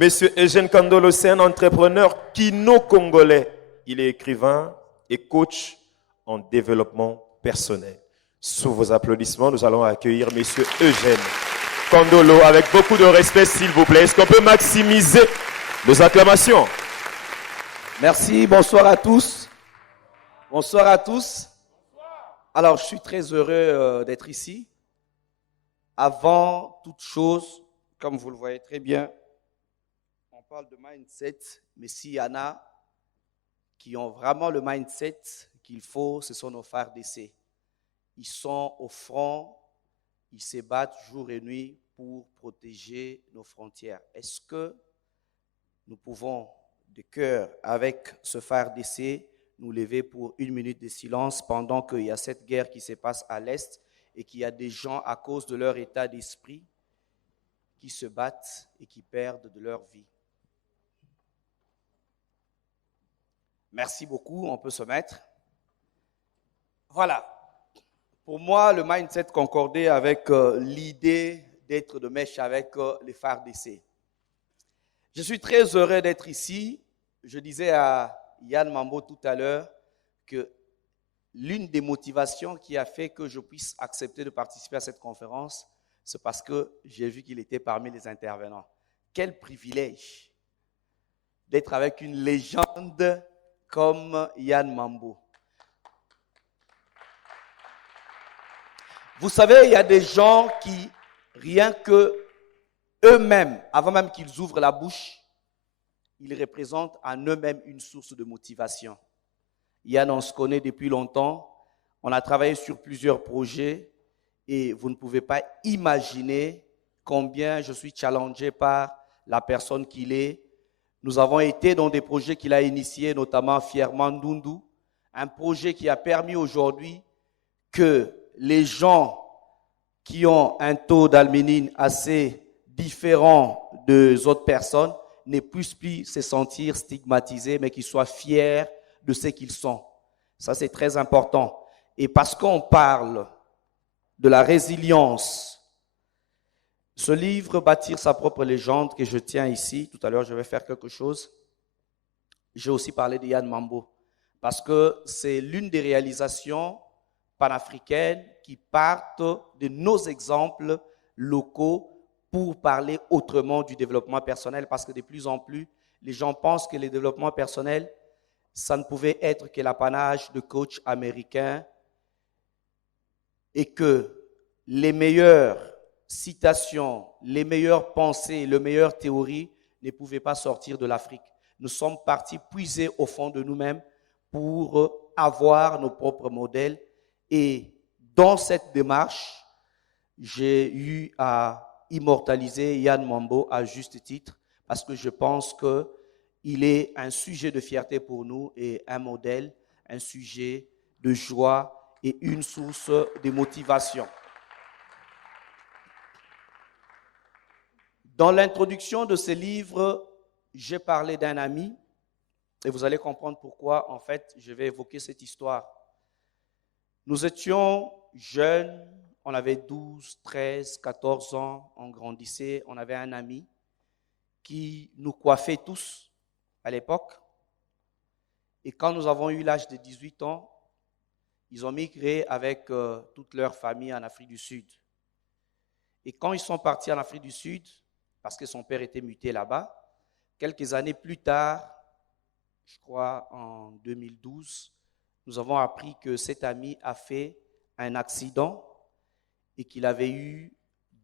Monsieur Eugène Kandolo, c'est un entrepreneur kino-congolais. Il est écrivain et coach en développement personnel. Sous vos applaudissements, nous allons accueillir Monsieur Eugène Kandolo avec beaucoup de respect, s'il vous plaît. Est-ce qu'on peut maximiser les acclamations? Merci, bonsoir à tous. Bonsoir à tous. Alors, je suis très heureux d'être ici. Avant toute chose, comme vous le voyez très bien, on parle de mindset, mais s'il y en a qui ont vraiment le mindset qu'il faut, ce sont nos frères d'essai. Ils sont au front, ils se battent jour et nuit pour protéger nos frontières. Est-ce que nous pouvons, de cœur, avec ce phare d'essai, nous lever pour 1 minute de silence pendant qu'il y a cette guerre qui se passe à l'Est et qu'il y a des gens, à cause de leur état d'esprit, qui se battent et qui perdent de leur vie. Merci beaucoup, on peut se mettre. Voilà. Pour moi, le mindset concordait avec l'idée d'être de mèche avec les phares d'essai. Je suis très heureux d'être ici. Je disais à Yann Mambo tout à l'heure que l'une des motivations qui a fait que je puisse accepter de participer à cette conférence, c'est parce que j'ai vu qu'il était parmi les intervenants. Quel privilège d'être avec une légende comme Yann Mambo. Vous savez, il y a des gens qui, rien que eux-mêmes, avant même qu'ils ouvrent la bouche, ils représentent en eux-mêmes une source de motivation. Yann, on se connaît depuis longtemps. On a travaillé sur plusieurs projets et vous ne pouvez pas imaginer combien je suis challengé par la personne qu'il est. Nous avons été dans des projets qu'il a initiés, notamment Fièrement Ndundu, un projet qui a permis aujourd'hui que les gens qui ont un taux d'alménine assez différent des autres personnes ne puissent plus se sentir stigmatisés, mais qu'ils soient fiers de ce qu'ils sont. Ça, c'est très important. Et parce qu'on parle de la résilience, ce livre, Bâtir sa propre légende, que je tiens ici, tout à l'heure, je vais faire quelque chose. J'ai aussi parlé de Yann Mambo, parce que c'est l'une des réalisations panafricaines qui partent de nos exemples locaux pour parler autrement du développement personnel, parce que de plus en plus, les gens pensent que le développement personnel, ça ne pouvait être que l'apanage de coachs américains et que les meilleures citations, les meilleures pensées, les meilleures théories ne pouvaient pas sortir de l'Afrique. Nous sommes partis puiser au fond de nous-mêmes pour avoir nos propres modèles. Et dans cette démarche, j'ai eu à immortaliser Yann Mambo à juste titre parce que je pense qu'il est un sujet de fierté pour nous et un modèle, un sujet de joie et une source de motivation. Dans l'introduction de ce livre, j'ai parlé d'un ami et vous allez comprendre pourquoi, en fait, je vais évoquer cette histoire. Nous étions jeunes, on avait 12, 13, 14 ans, on grandissait, on avait un ami qui nous coiffait tous à l'époque. Et quand nous avons eu l'âge de 18 ans, ils ont migré avec toute leur famille en Afrique du Sud. Et quand ils sont partis en Afrique du Sud, parce que son père était muté là-bas, quelques années plus tard, je crois en 2012, nous avons appris que cet ami a fait un accident et qu'il avait eu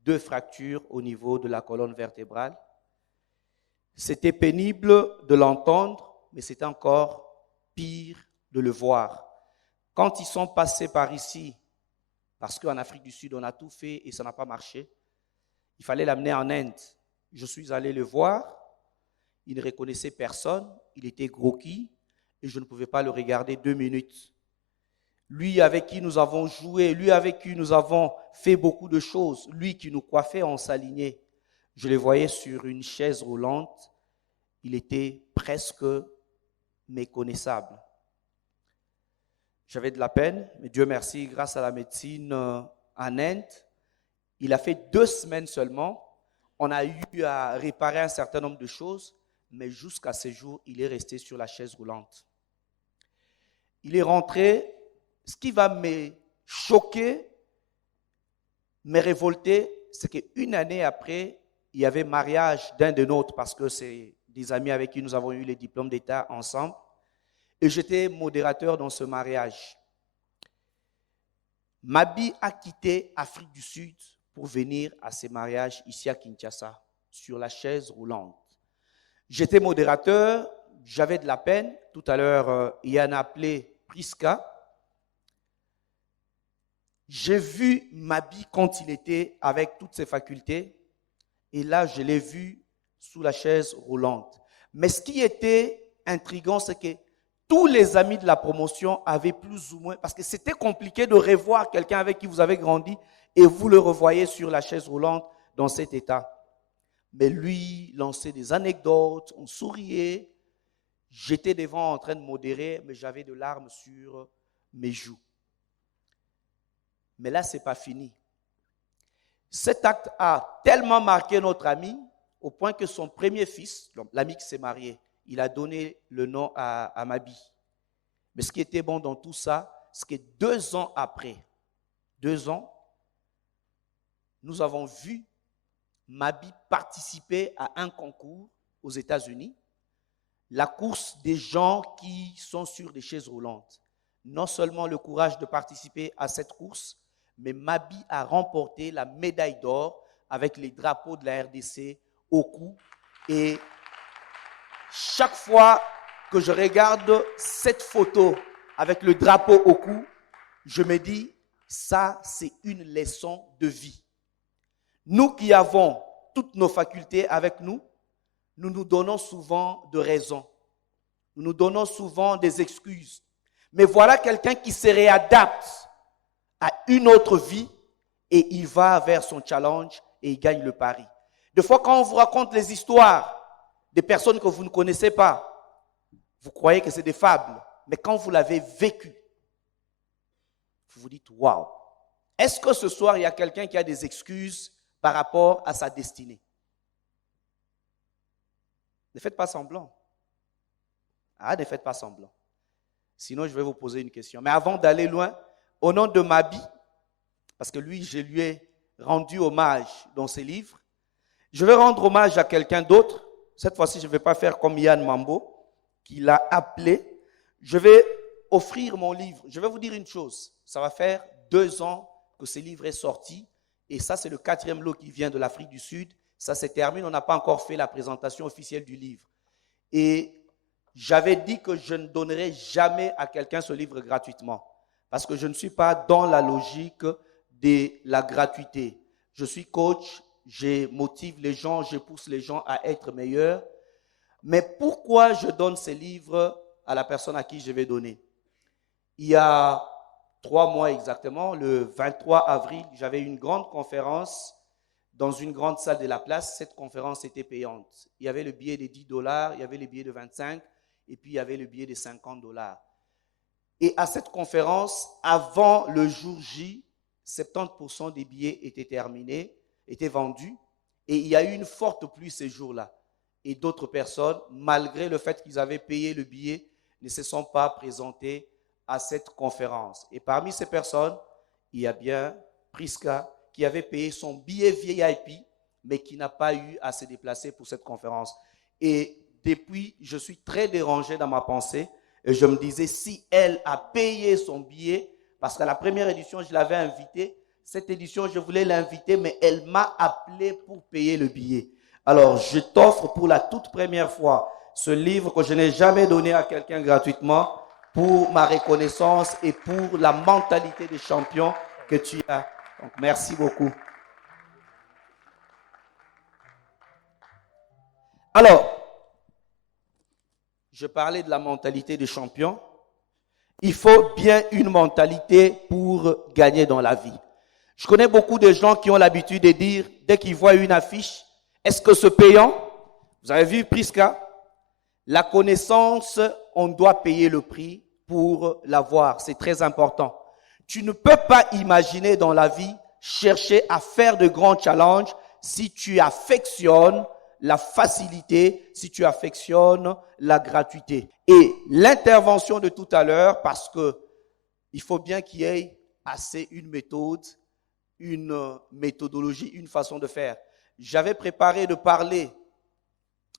2 fractures au niveau de la colonne vertébrale. C'était pénible de l'entendre, mais c'était encore pire de le voir. Quand ils sont passés par ici, parce qu'en Afrique du Sud, on a tout fait et ça n'a pas marché, il fallait l'amener en Inde. Je suis allé le voir, il ne reconnaissait personne, il était groggy et je ne pouvais pas le regarder 2 minutes. Lui avec qui nous avons joué, lui avec qui nous avons fait beaucoup de choses, lui qui nous coiffait, on s'alignait. Je le voyais sur une chaise roulante, il était presque méconnaissable. J'avais de la peine, mais Dieu merci, grâce à la médecine en Inde, il a fait 2 semaines seulement. On a eu à réparer un certain nombre de choses, mais jusqu'à ce jour, il est resté sur la chaise roulante. Il est rentré. Ce qui va me choquer, me révolter, c'est qu'une année après, il y avait mariage d'un de nôtres, parce que c'est des amis avec qui nous avons eu les diplômes d'État ensemble. Et j'étais modérateur dans ce mariage. Mabi a quitté Afrique du Sud pour venir à ces mariages ici à Kinshasa, sur la chaise roulante. J'étais modérateur, j'avais de la peine. Tout à l'heure, Yann a appelé Priska. J'ai vu Mabi quand il était avec toutes ses facultés. Et là, je l'ai vu sous la chaise roulante. Mais ce qui était intriguant, c'est que tous les amis de la promotion avaient plus ou moins, parce que c'était compliqué de revoir quelqu'un avec qui vous avez grandi et vous le revoyez sur la chaise roulante dans cet état. Mais lui lançait des anecdotes, on souriait. J'étais devant en train de modérer, mais j'avais de larmes sur mes joues. Mais là, ce n'est pas fini. Cet acte a tellement marqué notre ami, au point que son premier fils, l'ami qui s'est marié, il a donné le nom à Mabi. Mais ce qui était bon dans tout ça, c'est que 2 ans après, 2 ans, nous avons vu Mabi participer à un concours aux États-Unis, la course des gens qui sont sur des chaises roulantes. Non seulement le courage de participer à cette course, mais Mabi a remporté la médaille d'or avec les drapeaux de la RDC au cou. Et chaque fois que je regarde cette photo avec le drapeau au cou, je me dis, ça, c'est une leçon de vie. Nous qui avons toutes nos facultés avec nous, nous nous donnons souvent de raisons. Nous nous donnons souvent des excuses. Mais voilà quelqu'un qui se réadapte à une autre vie et il va vers son challenge et il gagne le pari. Des fois, quand on vous raconte les histoires des personnes que vous ne connaissez pas, vous croyez que c'est des fables. Mais quand vous l'avez vécu, vous vous dites, waouh, est-ce que ce soir, il y a quelqu'un qui a des excuses par rapport à sa destinée? Ne faites pas semblant. Ne faites pas semblant. Sinon, je vais vous poser une question. Mais avant d'aller loin, au nom de Mabi, parce que lui, je lui ai rendu hommage dans ses livres, je vais rendre hommage à quelqu'un d'autre. Cette fois-ci, je ne vais pas faire comme Yann Mambo, qui l'a appelé. Je vais offrir mon livre. Je vais vous dire une chose. Ça va faire 2 ans que ce livre est sorti. Et ça, c'est le 4e lot qui vient de l'Afrique du Sud. Ça se termine. On n'a pas encore fait la présentation officielle du livre. Et j'avais dit que je ne donnerais jamais à quelqu'un ce livre gratuitement. Parce que je ne suis pas dans la logique de la gratuité. Je suis coach, je motive les gens, je pousse les gens à être meilleurs. Mais pourquoi je donne ces livres à la personne à qui je vais donner? Il y a 3 mois exactement, le 23 avril, j'avais une grande conférence dans une grande salle de la place. Cette conférence était payante. Il y avait le billet de $10, il y avait le billet de 25 et puis il y avait le billet de $50. Et à cette conférence, avant le jour J, 70% des billets étaient terminés, étaient vendus. Et il y a eu une forte pluie ces jours-là. Et d'autres personnes, malgré le fait qu'ils avaient payé le billet, ne se sont pas présentées à cette conférence. Et parmi ces personnes, il y a bien Priska qui avait payé son billet VIP, mais qui n'a pas eu à se déplacer pour cette conférence. Et depuis, je suis très dérangé dans ma pensée. Et je me disais, si elle a payé son billet, parce qu'à la première édition, je l'avais invitée. Cette édition, je voulais l'inviter, mais elle m'a appelé pour payer le billet. Alors, je t'offre pour la toute première fois ce livre que je n'ai jamais donné à quelqu'un gratuitement pour ma reconnaissance et pour la mentalité de champion que tu as. Donc, merci beaucoup. Alors, je parlais de la mentalité de champion. Il faut bien une mentalité pour gagner dans la vie. Je connais beaucoup de gens qui ont l'habitude de dire, dès qu'ils voient une affiche, est-ce que c'est payant? Vous avez vu Priska? La connaissance, on doit payer le prix pour l'avoir. C'est très important. Tu ne peux pas imaginer dans la vie chercher à faire de grands challenges si tu affectionnes la facilité, si tu affectionnes la gratuité. Et l'intervention de tout à l'heure, parce que il faut bien qu'il y ait assez une méthode, une méthodologie, une façon de faire. J'avais préparé de parler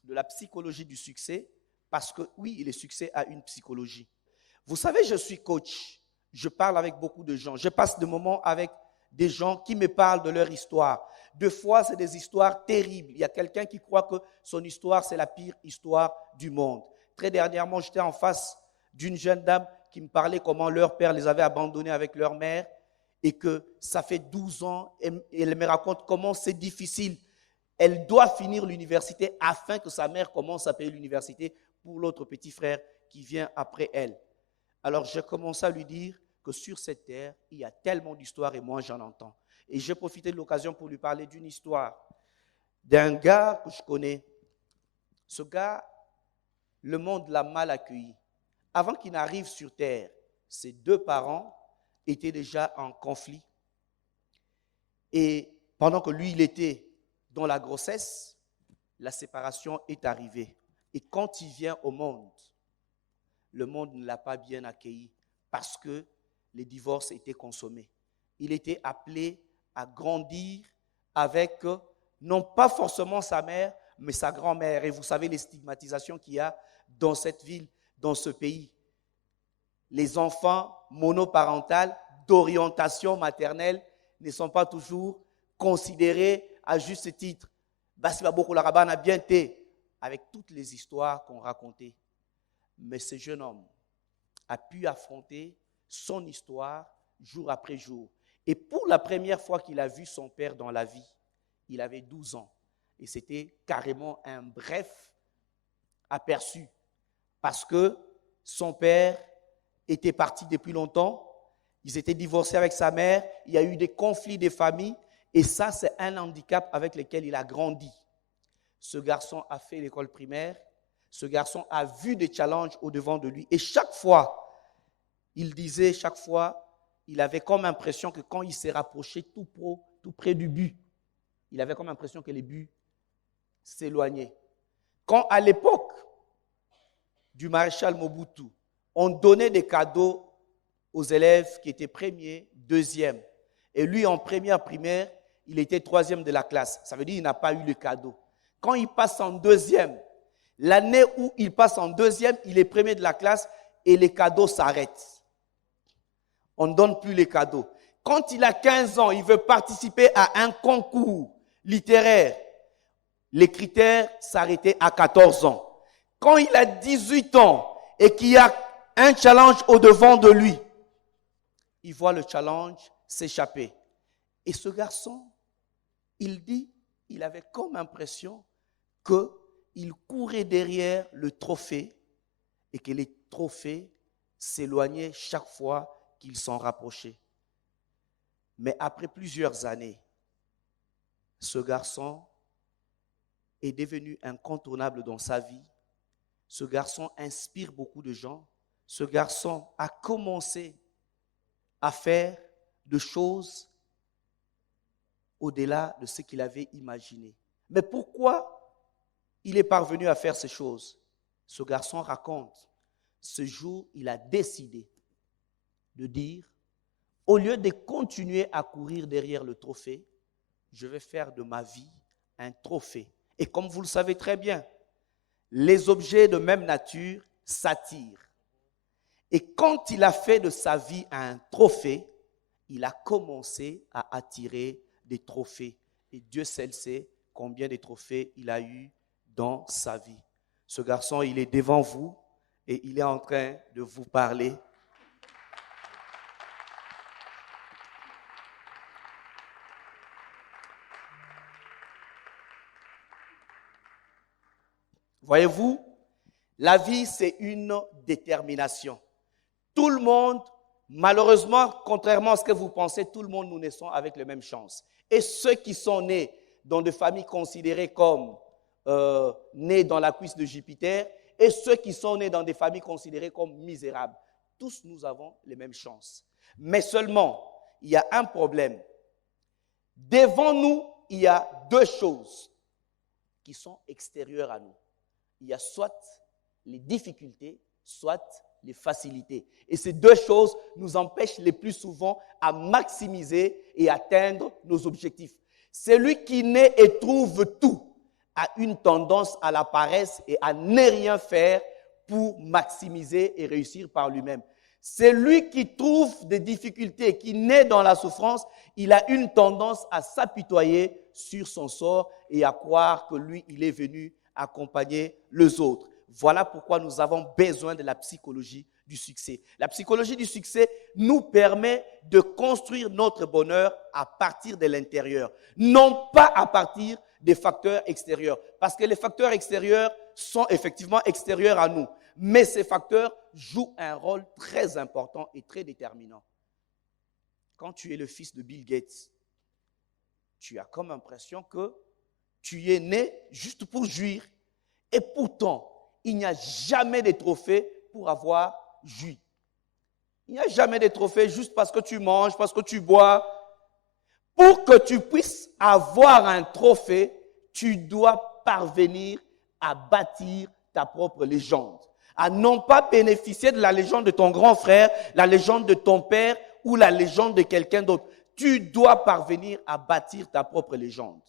de la psychologie du succès, parce que oui, le succès a une psychologie. Vous savez, je suis coach, je parle avec beaucoup de gens, je passe des moments avec des gens qui me parlent de leur histoire. Deux fois, c'est des histoires terribles. Il y a quelqu'un qui croit que son histoire, c'est la pire histoire du monde. Très dernièrement, j'étais en face d'une jeune dame qui me parlait comment leur père les avait abandonnés avec leur mère et que ça fait 12 ans. Et elle me raconte comment c'est difficile. Elle doit finir l'université afin que sa mère commence à payer l'université pour l'autre petit frère qui vient après elle. Alors, j'ai commencé à lui dire que sur cette terre, il y a tellement d'histoires et moi, j'en entends. Et j'ai profité de l'occasion pour lui parler d'une histoire d'un gars que je connais. Ce gars, le monde l'a mal accueilli. Avant qu'il n'arrive sur terre, ses deux parents étaient déjà en conflit. Et pendant que lui, il était dans la grossesse, la séparation est arrivée. Et quand il vient au monde, le monde ne l'a pas bien accueilli parce que les divorces étaient consommés. Il était appelé à grandir avec, non pas forcément sa mère, mais sa grand-mère. Et vous savez les stigmatisations qu'il y a dans cette ville, dans ce pays. Les enfants monoparentaux d'orientation maternelle ne sont pas toujours considérés à juste titre. Basiba Boko Larabana a bien été, avec toutes les histoires qu'on racontait. Mais ce jeune homme a pu affronter son histoire jour après jour. Et pour la première fois qu'il a vu son père dans la vie, il avait 12 ans. Et c'était carrément un bref aperçu. Parce que son père était parti depuis longtemps. Ils étaient divorcés avec sa mère. Il y a eu des conflits de famille. Et ça, c'est un handicap avec lequel il a grandi. Ce garçon a fait l'école primaire. Ce garçon a vu des challenges au-devant de lui. Et chaque fois, il disait, il avait comme impression que quand il s'est rapproché tout près du but, il avait comme impression que les buts s'éloignaient. Quand à l'époque du maréchal Mobutu, on donnait des cadeaux aux élèves qui étaient premiers, deuxièmes. Et lui, en première primaire, il était troisième de la classe. Ça veut dire qu'il n'a pas eu le cadeau. Quand il passe en deuxième, l'année où il passe en deuxième, il est premier de la classe et les cadeaux s'arrêtent. On ne donne plus les cadeaux. Quand il a 15 ans, il veut participer à un concours littéraire. Les critères s'arrêtaient à 14 ans. Quand il a 18 ans et qu'il y a un challenge au-devant de lui, il voit le challenge s'échapper. Et ce garçon, il dit, il avait comme impression qu'il courait derrière le trophée et que les trophées s'éloignaient chaque fois qu'il s'en rapprochait. Mais après plusieurs années, ce garçon est devenu incontournable dans sa vie. Ce garçon inspire beaucoup de gens. Ce garçon a commencé à faire des choses au-delà de ce qu'il avait imaginé. Mais pourquoi il est parvenu à faire ces choses? Ce garçon raconte, ce jour, il a décidé de dire, au lieu de continuer à courir derrière le trophée, je vais faire de ma vie un trophée. Et comme vous le savez très bien, les objets de même nature s'attirent. Et quand il a fait de sa vie un trophée, il a commencé à attirer des trophées. Et Dieu seul sait combien de trophées il a eu dans sa vie. Ce garçon, il est devant vous et il est en train de vous parler. Voyez-vous, la vie, c'est une détermination. Tout le monde, malheureusement, contrairement à ce que vous pensez, tout le monde, nous naissons avec les mêmes chances. Et ceux qui sont nés dans des familles considérées comme nés dans la cuisse de Jupiter, et ceux qui sont nés dans des familles considérées comme misérables, tous nous avons les mêmes chances. Mais seulement, il y a un problème. Devant nous, il y a deux choses qui sont extérieures à nous. Il y a soit les difficultés, soit les facilités. Et ces deux choses nous empêchent le plus souvent à maximiser et atteindre nos objectifs. Celui qui naît et trouve tout a une tendance à la paresse et à ne rien faire pour maximiser et réussir par lui-même. Celui qui trouve des difficultés, qui naît dans la souffrance, il a une tendance à s'apitoyer sur son sort et à croire que lui, il est venu accompagner les autres. Voilà pourquoi nous avons besoin de la psychologie du succès. La psychologie du succès nous permet de construire notre bonheur à partir de l'intérieur, non pas à partir des facteurs extérieurs. Parce que les facteurs extérieurs sont effectivement extérieurs à nous. Mais ces facteurs jouent un rôle très important et très déterminant. Quand tu es le fils de Bill Gates, tu as comme impression que tu es né juste pour jouir. Et pourtant, il n'y a jamais de trophée pour avoir joui. Il n'y a jamais de trophée juste parce que tu manges, parce que tu bois. Pour que tu puisses avoir un trophée, tu dois parvenir à bâtir ta propre légende. À non pas bénéficier de la légende de ton grand frère, la légende de ton père ou la légende de quelqu'un d'autre. Tu dois parvenir à bâtir ta propre légende.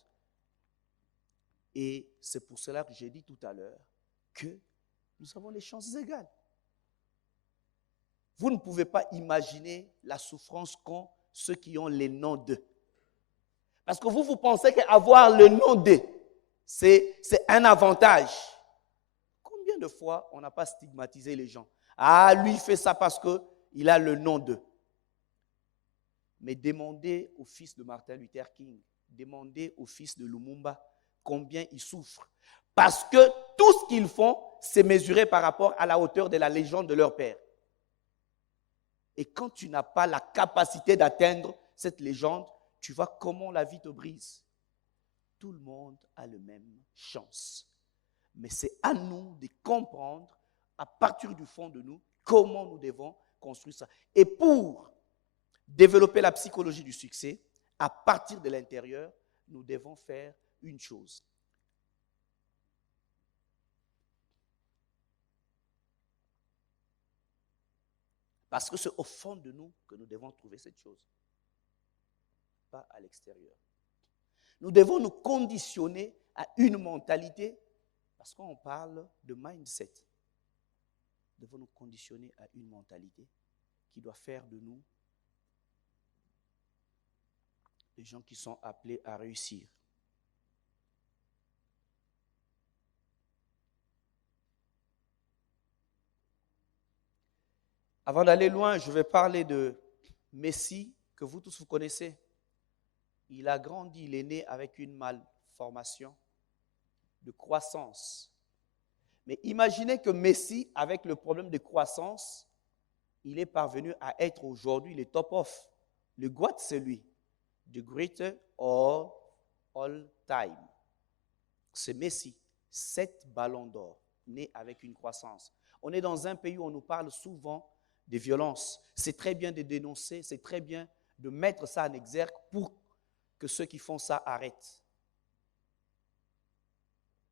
Et c'est pour cela que j'ai dit tout à l'heure que nous avons les chances égales. Vous ne pouvez pas imaginer la souffrance qu'ont ceux qui ont les noms d'eux. Parce que vous pensez qu'avoir le nom d'eux, c'est un avantage. Combien de fois on n'a pas stigmatisé les gens? Ah, lui, il fait ça parce qu'il a le nom d'eux. Mais demandez au fils de Martin Luther King, demandez au fils de Lumumba combien ils souffrent. Parce que tout ce qu'ils font, c'est mesuré par rapport à la hauteur de la légende de leur père. Et quand tu n'as pas la capacité d'atteindre cette légende, tu vois comment la vie te brise. Tout le monde a la même chance. Mais c'est à nous de comprendre, à partir du fond de nous, comment nous devons construire ça. Et pour développer la psychologie du succès, à partir de l'intérieur, nous devons faire une chose. Parce que c'est au fond de nous que nous devons trouver cette chose, pas à l'extérieur. Nous devons nous conditionner à une mentalité, parce qu'on parle de mindset. Nous devons nous conditionner à une mentalité qui doit faire de nous des gens qui sont appelés à réussir. Avant d'aller loin, je vais parler de Messi, que vous tous vous connaissez. Il a grandi, il est né avec une malformation de croissance. Mais imaginez que Messi, avec le problème de croissance, il est parvenu à être aujourd'hui le top of. Le GOAT, c'est lui. The greatest of all time. C'est Messi. 7 ballons d'or, né avec une croissance. On est dans un pays où on nous parle souvent de violence. C'est très bien de dénoncer, c'est très bien de mettre ça en exergue pour que ceux qui font ça arrêtent.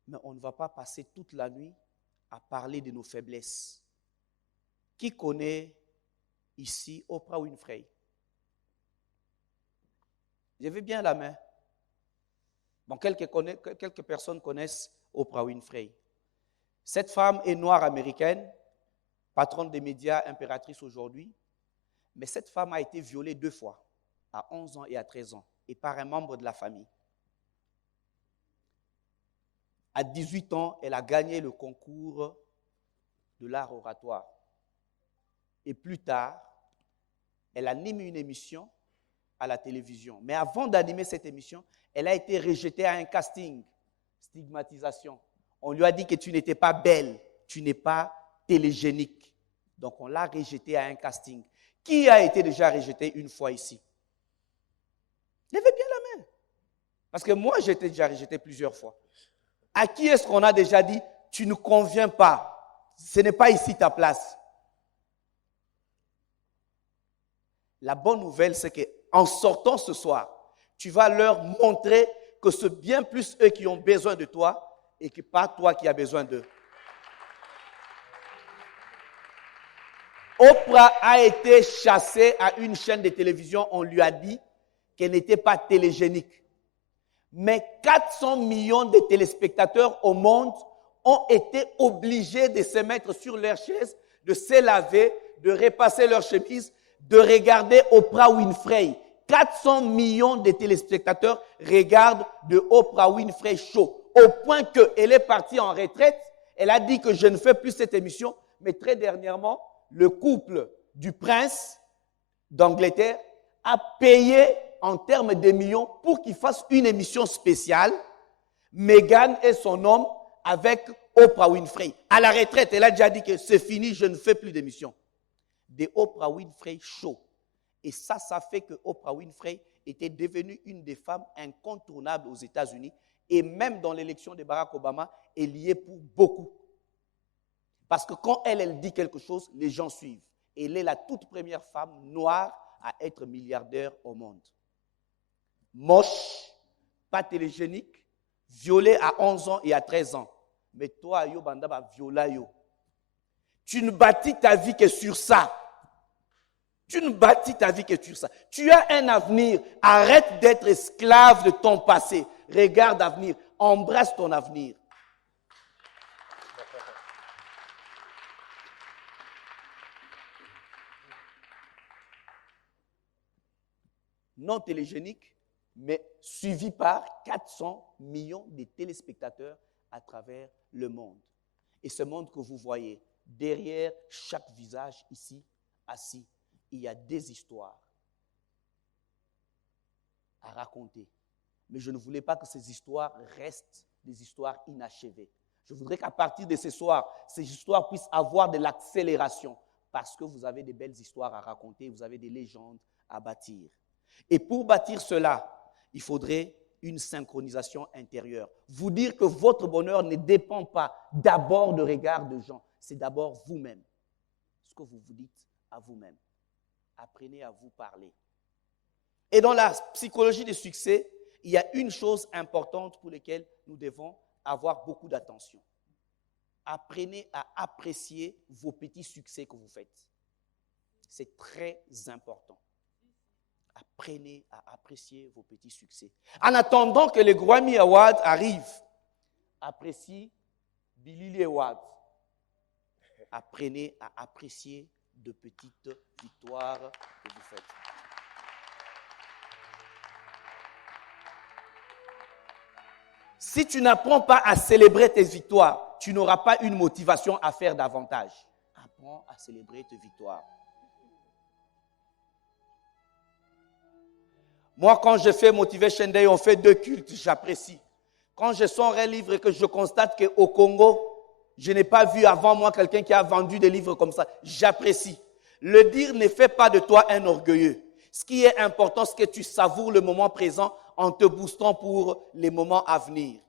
Mais on ne va pas passer toute la nuit à parler de nos faiblesses. Qui connaît ici Oprah Winfrey? Levez bien la main. Bon, quelques personnes connaissent Oprah Winfrey. Cette femme est noire américaine, patronne des médias, impératrice aujourd'hui. Mais cette femme a été violée 2 fois, à 11 ans et à 13 ans, et par un membre de la famille. À 18 ans, elle a gagné le concours de l'art oratoire. Et plus tard, elle a animé une émission à la télévision. Mais avant d'animer cette émission, elle a été rejetée à un casting. Stigmatisation. On lui a dit que tu n'étais pas belle, tu n'es pas télégénique. Donc on l'a rejetée à un casting. Qui a été déjà rejeté une fois ici? Levez bien la main. Parce que moi, j'ai été déjà rejeté plusieurs fois. À qui est-ce qu'on a déjà dit, tu ne conviens pas, ce n'est pas ici ta place? La bonne nouvelle, c'est qu'en sortant ce soir, tu vas leur montrer que c'est bien plus eux qui ont besoin de toi et que pas toi qui as besoin d'eux. Oprah a été chassée à une chaîne de télévision. On lui a dit qu'elle n'était pas télégénique. Mais 400 millions de téléspectateurs au monde ont été obligés de se mettre sur leur chaise, de se laver, de repasser leur chemise, de regarder Oprah Winfrey. 400 millions de téléspectateurs regardent de Oprah Winfrey Show. Au point qu'elle est partie en retraite. Elle a dit que je ne fais plus cette émission. Mais très dernièrement, le couple du prince d'Angleterre a payé en termes de millions pour qu'il fasse une émission spéciale, Meghan et son homme, avec Oprah Winfrey. À la retraite, elle a déjà dit que c'est fini, je ne fais plus d'émission. De Oprah Winfrey Show. Et ça fait que Oprah Winfrey était devenue une des femmes incontournables aux États-Unis. Et même dans l'élection de Barack Obama, elle y est pour beaucoup. Parce que quand elle dit quelque chose, les gens suivent. Elle est la toute première femme noire à être milliardaire au monde. Moche, pas télégénique, violée à 11 ans et à 13 ans. Mais toi, yo bandaba viola yo. Tu ne bâtis ta vie que sur ça. Tu ne bâtis ta vie que sur ça. Tu as un avenir. Arrête d'être esclave de ton passé. Regarde l'avenir. Embrasse ton avenir. Non télégénique, mais suivi par 400 millions de téléspectateurs à travers le monde. Et ce monde que vous voyez, derrière chaque visage ici, assis, il y a des histoires à raconter. Mais je ne voulais pas que ces histoires restent des histoires inachevées. Je voudrais qu'à partir de ce soir, ces histoires puissent avoir de l'accélération parce que vous avez des belles histoires à raconter, vous avez des légendes à bâtir. Et pour bâtir cela, il faudrait une synchronisation intérieure. Vous dire que votre bonheur ne dépend pas d'abord du regard de gens, c'est d'abord vous-même. Ce que vous vous dites à vous-même. Apprenez à vous parler. Et dans la psychologie du succès, il y a une chose importante pour laquelle nous devons avoir beaucoup d'attention. Apprenez à apprécier vos petits succès que vous faites. C'est très important. Apprenez à apprécier vos petits succès. En attendant que les Grammy Awards arrivent, appréciez Billy Awards. Apprenez à apprécier de petites victoires que vous faites. Si tu n'apprends pas à célébrer tes victoires, tu n'auras pas une motivation à faire davantage. Apprends à célébrer tes victoires. Moi, quand je fais Motivation Day, on fait 2 cultes, j'apprécie. Quand je sors un livre et que je constate qu'au Congo, je n'ai pas vu avant moi quelqu'un qui a vendu des livres comme ça, j'apprécie. Le dire ne fait pas de toi un orgueilleux. Ce qui est important, c'est que tu savoures le moment présent en te boostant pour les moments à venir.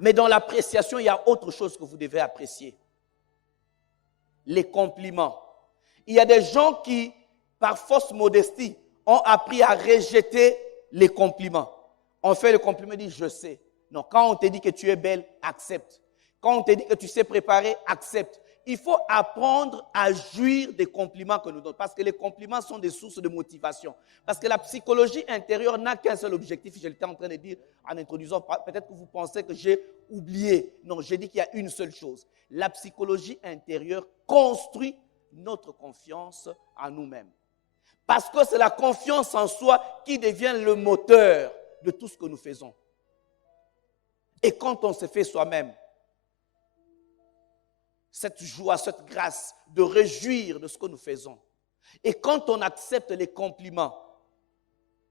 Mais dans l'appréciation, il y a autre chose que vous devez apprécier. Les compliments. Il y a des gens qui, par fausse modestie, ont appris à rejeter les compliments. On fait le compliment et dit « je sais ». Non, quand on te dit que tu es belle, accepte. Quand on te dit que tu sais préparer, accepte. Il faut apprendre à jouir des compliments que nous donnons. Parce que les compliments sont des sources de motivation. Parce que la psychologie intérieure n'a qu'un seul objectif. Je l'étais en train de dire en introduisant. Peut-être que vous pensez que j'ai oublié. Non, j'ai dit qu'il y a une seule chose. La psychologie intérieure construit notre confiance en nous-mêmes. Parce que c'est la confiance en soi qui devient le moteur de tout ce que nous faisons. Et quand on se fait soi-même, cette joie, cette grâce de réjouir de ce que nous faisons. Et quand on accepte les compliments,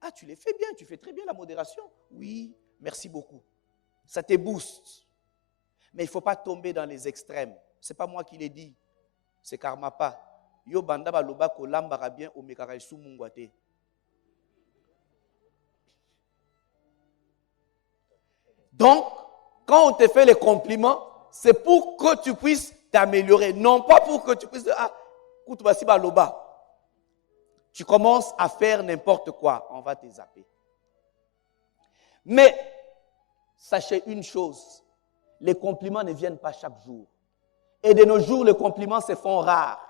ah, tu les fais bien, tu fais très bien la modération. Oui, merci beaucoup. Ça te booste. Mais il ne faut pas tomber dans les extrêmes. Ce n'est pas moi qui l'ai dit, c'est Karmapa. Yo banda baloba ko lambara bien o mekara sou mungwate. Donc, quand on te fait les compliments, c'est pour que tu puisses t'améliorer. Non pas pour que tu puisses dire, ah, écoute, voici Baloba. Tu commences à faire n'importe quoi, on va te zapper. Mais, sachez une chose, les compliments ne viennent pas chaque jour. Et de nos jours, les compliments se font rares.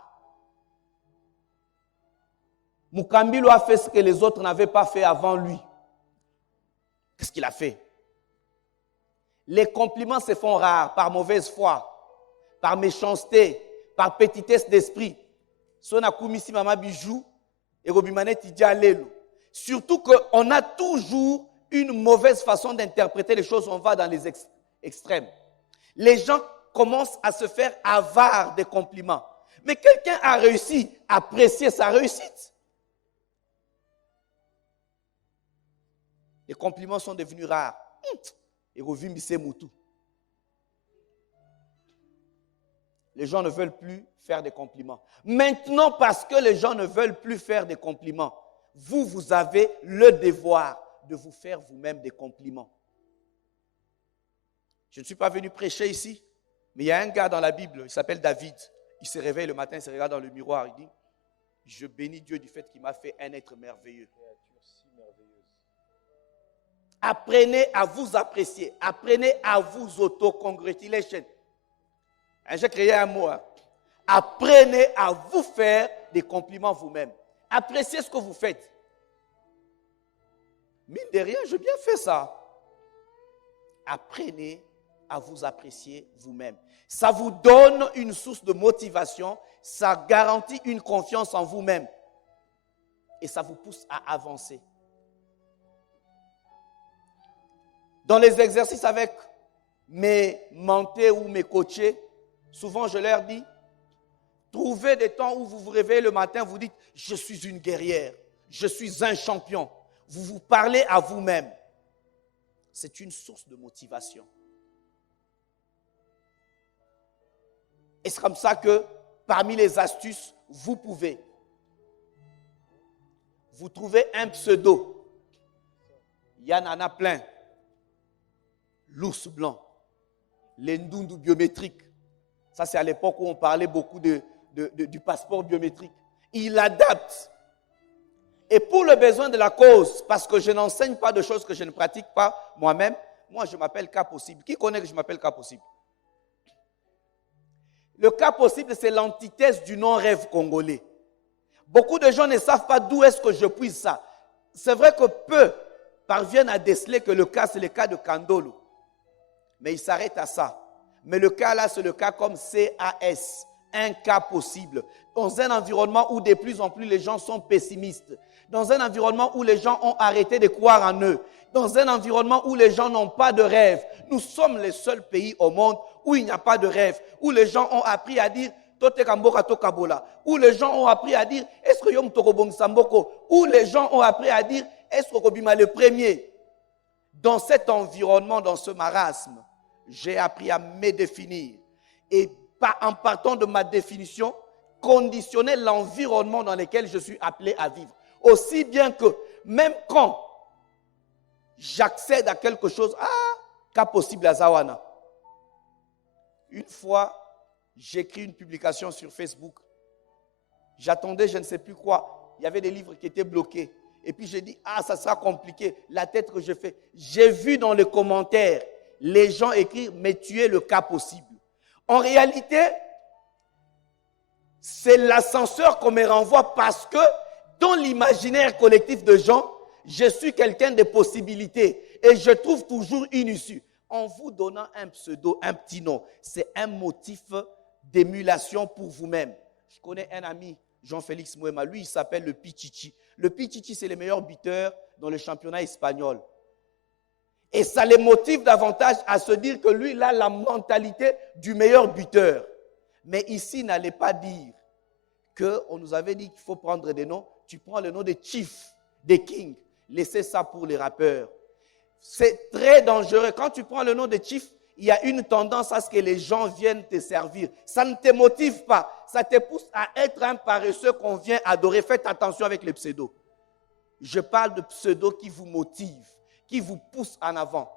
Mukambilo a fait ce que les autres n'avaient pas fait avant lui. Qu'est-ce qu'il a fait? Les compliments se font rares par mauvaise foi, par méchanceté, par petitesse d'esprit. Surtout qu'on a toujours une mauvaise façon d'interpréter les choses, on va dans les extrêmes. Les gens commencent à se faire avares des compliments. Mais quelqu'un a réussi à apprécier sa réussite. Les compliments sont devenus rares. Et les gens ne veulent plus faire des compliments. Maintenant, parce que les gens ne veulent plus faire des compliments, vous avez le devoir de vous faire vous-même des compliments. Je ne suis pas venu prêcher ici, mais il y a un gars dans la Bible, il s'appelle David. Il se réveille le matin, il se regarde dans le miroir, il dit, je bénis Dieu du fait qu'il m'a fait un être merveilleux. Apprenez à vous apprécier. Apprenez à vous auto-congratulation. J'ai créé un mot. Apprenez à vous faire des compliments vous-même. Appréciez ce que vous faites. Mine de rien, j'ai bien fait ça. Apprenez à vous apprécier vous-même. Ça vous donne une source de motivation. Ça garantit une confiance en vous-même. Et ça vous pousse à avancer. Dans les exercices avec mes mentés ou mes coachés, souvent je leur dis, trouvez des temps où vous vous réveillez le matin, vous dites, je suis une guerrière, je suis un champion. Vous vous parlez à vous-même. C'est une source de motivation. Et c'est comme ça que, parmi les astuces, vous pouvez vous trouver un pseudo. Il y en a plein. L'ours blanc, les ndundu biométriques. Ça, c'est à l'époque où on parlait beaucoup du passeport biométrique. Il adapte. Et pour le besoin de la cause, parce que je n'enseigne pas de choses que je ne pratique pas moi-même, moi, je m'appelle cas possible. Qui connaît que je m'appelle cas possible? Le cas possible, c'est l'antithèse du non-rêve congolais. Beaucoup de gens ne savent pas d'où est-ce que je puise ça. C'est vrai que peu parviennent à déceler que le cas, c'est le cas de Kandolo. Mais il s'arrête à ça. Mais le cas là, c'est le cas comme CAS, un cas possible. Dans un environnement où de plus en plus les gens sont pessimistes. Dans un environnement où les gens ont arrêté de croire en eux. Dans un environnement où les gens n'ont pas de rêve. Nous sommes les seuls pays au monde où il n'y a pas de rêve. Où les gens ont appris à dire Tote Kamboka Tokabola. Où les gens ont appris à dire est-ce que Yom Tokobong Samboko. Où les gens ont appris à dire est-ce que Kobima le premier. Dans cet environnement, dans ce marasme, j'ai appris à me définir. Et en partant de ma définition, conditionner l'environnement dans lequel je suis appelé à vivre. Aussi bien que, même quand j'accède à quelque chose, cas possible à Zawana. Une fois, j'écris une publication sur Facebook. J'attendais je ne sais plus quoi. Il y avait des livres qui étaient bloqués. Et puis j'ai dit, ça sera compliqué, la tête que je fais. J'ai vu dans les commentaires, les gens écrivent, mais tu es le cas possible. En réalité, c'est l'ascenseur qu'on me renvoie parce que dans l'imaginaire collectif de gens, je suis quelqu'un de possibilités et je trouve toujours une issue. En vous donnant un pseudo, un petit nom, c'est un motif d'émulation pour vous-même. Je connais un ami, Jean-Félix Mouema, lui il s'appelle le Pichichi. Le Pichichi, c'est le meilleur buteur dans le championnat espagnol. Et ça les motive davantage à se dire que lui, il a la mentalité du meilleur buteur. Mais ici, n'allez pas dire qu'on nous avait dit qu'il faut prendre des noms. Tu prends le nom de Chief, des Kings. Laissez ça pour les rappeurs. C'est très dangereux. Quand tu prends le nom de Chief, il y a une tendance à ce que les gens viennent te servir. Ça ne te motive pas. Ça te pousse à être un paresseux qu'on vient adorer. Faites attention avec les pseudos. Je parle de pseudos qui vous motivent, qui vous poussent en avant.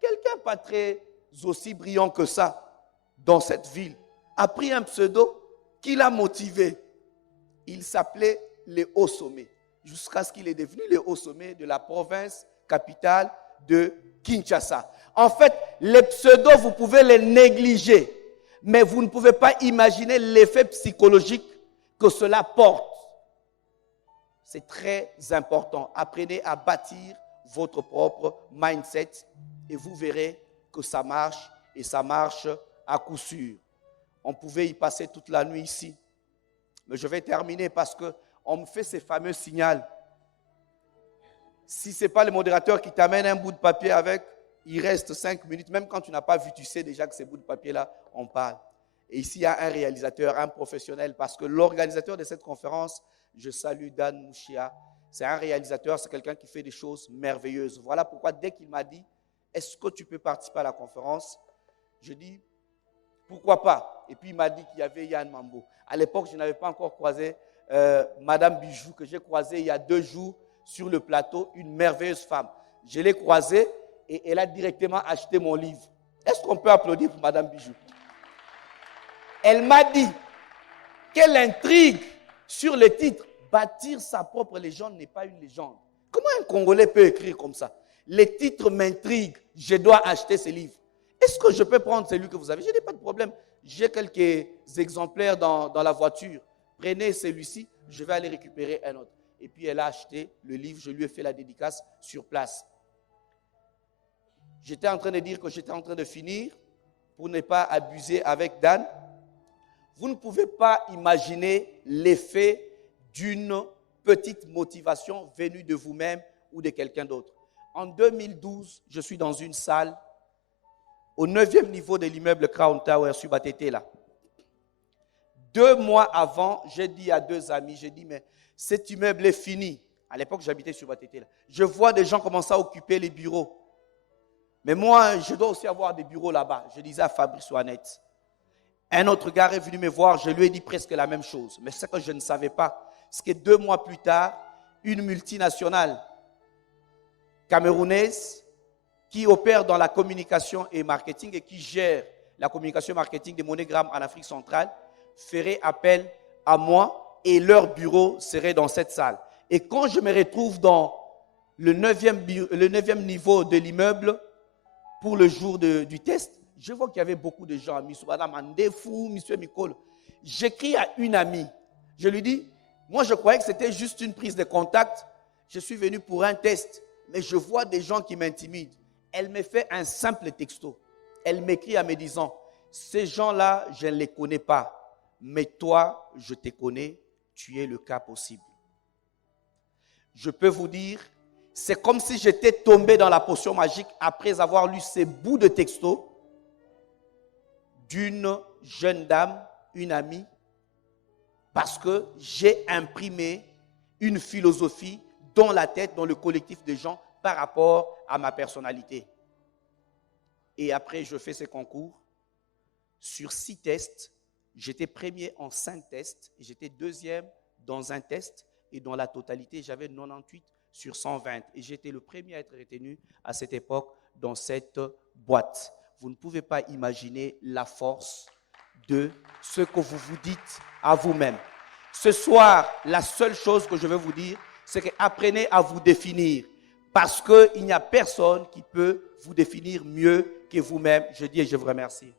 Quelqu'un pas très aussi brillant que ça dans cette ville a pris un pseudo qui l'a motivé. Il s'appelait les hauts sommets, jusqu'à ce qu'il est devenu le haut sommet de la province capitale de Kinshasa. En fait, les pseudos, vous pouvez les négliger, mais vous ne pouvez pas imaginer l'effet psychologique que cela porte. C'est très important. Apprenez à bâtir votre propre mindset et vous verrez que ça marche et ça marche à coup sûr. On pouvait y passer toute la nuit ici. Mais je vais terminer parce qu'on me fait ces fameux signaux. Si ce n'est pas le modérateur qui t'amène un bout de papier avec, il reste 5 minutes. Même quand tu n'as pas vu, tu sais déjà que ces bouts de papier-là, on parle. Et ici, il y a un réalisateur, un professionnel, parce que l'organisateur de cette conférence, je salue Dan Mouchia, c'est un réalisateur, c'est quelqu'un qui fait des choses merveilleuses. Voilà pourquoi dès qu'il m'a dit, est-ce que tu peux participer à la conférence? Je dis, pourquoi pas? Et puis il m'a dit qu'il y avait Yann Mambo. À l'époque, je n'avais pas encore croisé Madame Bijou, que j'ai croisée il y a 2 jours sur le plateau, une merveilleuse femme. Je l'ai croisée et elle a directement acheté mon livre. Est-ce qu'on peut applaudir pour Madame Bijou? Elle m'a dit, quelle intrigue sur le titre. Bâtir sa propre légende n'est pas une légende. Comment un Congolais peut écrire comme ça? Les titres m'intriguent, je dois acheter ce livre. Est-ce que je peux prendre celui que vous avez? Je n'ai pas de problème. J'ai quelques exemplaires dans la voiture. Prenez celui-ci, je vais aller récupérer un autre. Et puis elle a acheté le livre, je lui ai fait la dédicace sur place. J'étais en train de dire que j'étais en train de finir pour ne pas abuser avec Dan. Vous ne pouvez pas imaginer l'effet d'une petite motivation venue de vous-même ou de quelqu'un d'autre. En 2012, je suis dans une salle au 9e niveau de l'immeuble Crown Tower sur Batete là. 2 mois avant, j'ai dit à 2 amis, j'ai dit, mais cet immeuble est fini. À l'époque, j'habitais sur Batete là. Je vois des gens commencer à occuper les bureaux. Mais moi, je dois aussi avoir des bureaux là-bas. Je disais à Fabrice Ouannette. Un autre gars est venu me voir, je lui ai dit presque la même chose. Mais ce que je ne savais pas, c'est que 2 mois plus tard, une multinationale camerounaise qui opère dans la communication et marketing et qui gère la communication et marketing des MoneyGram en Afrique centrale ferait appel à moi et leur bureau serait dans cette salle. Et quand je me retrouve dans le 9e niveau de l'immeuble pour le jour du test, je vois qu'il y avait beaucoup de gens. J'écris à une amie. Je lui dis, moi je croyais que c'était juste une prise de contact. Je suis venu pour un test, mais je vois des gens qui m'intimident. Elle me fait un simple texto. Elle m'écrit en me disant, ces gens-là, je ne les connais pas, mais toi, je te connais, tu es le cas possible. Je peux vous dire, c'est comme si j'étais tombé dans la potion magique après avoir lu ces bouts de texto d'une jeune dame, une amie, parce que j'ai imprimé une philosophie dans la tête, dans le collectif de gens par rapport à ma personnalité. Et après, je fais ces concours. Sur 6 tests, j'étais premier en 5 tests, et j'étais 2e dans un test, et dans la totalité, j'avais 98 sur 120. Et j'étais le premier à être retenu à cette époque dans cette boîte. Vous ne pouvez pas imaginer la force de ce que vous vous dites à vous-même. Ce soir, la seule chose que je veux vous dire, c'est que apprenez à vous définir. Parce qu'il n'y a personne qui peut vous définir mieux que vous-même. Je dis et je vous remercie.